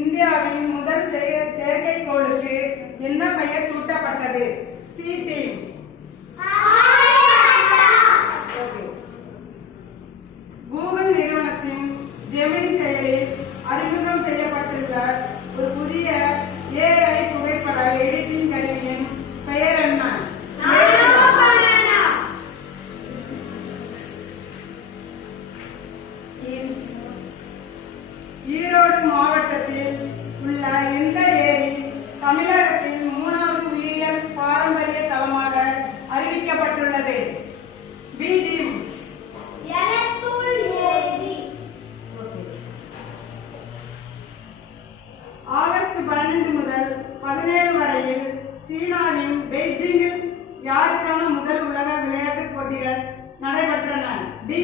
இந்தியாவின் முதல் செயற்கைக்கோளுக்கு என்ன பெயர் சூட்டப்பட்டது? C team. கூகுள் நிறுவனத்தின் ஜெமினி செயலில் அறிமுகம் செய்யப்பட்டுள்ள ஒரு புதிய AI புகைப்பட எடிட்டிங் கருவியின் பெயர் என்ன? ஈரோடு மாவட்டத்தில் உள்ள எந்த ஏரி தமிழகத்தின் 3வது உயிரியல் பாரம்பரிய தலமாக அறிவிக்கப்பட்டுள்ளது? B team. ஆகஸ்ட் 12 முதல் 17 வரையில் சீனாவின் பெய்ஜிங்கில் யாருக்கான முதல் உலக விளையாட்டுப் போட்டிகள் நடைபெற்றன? டி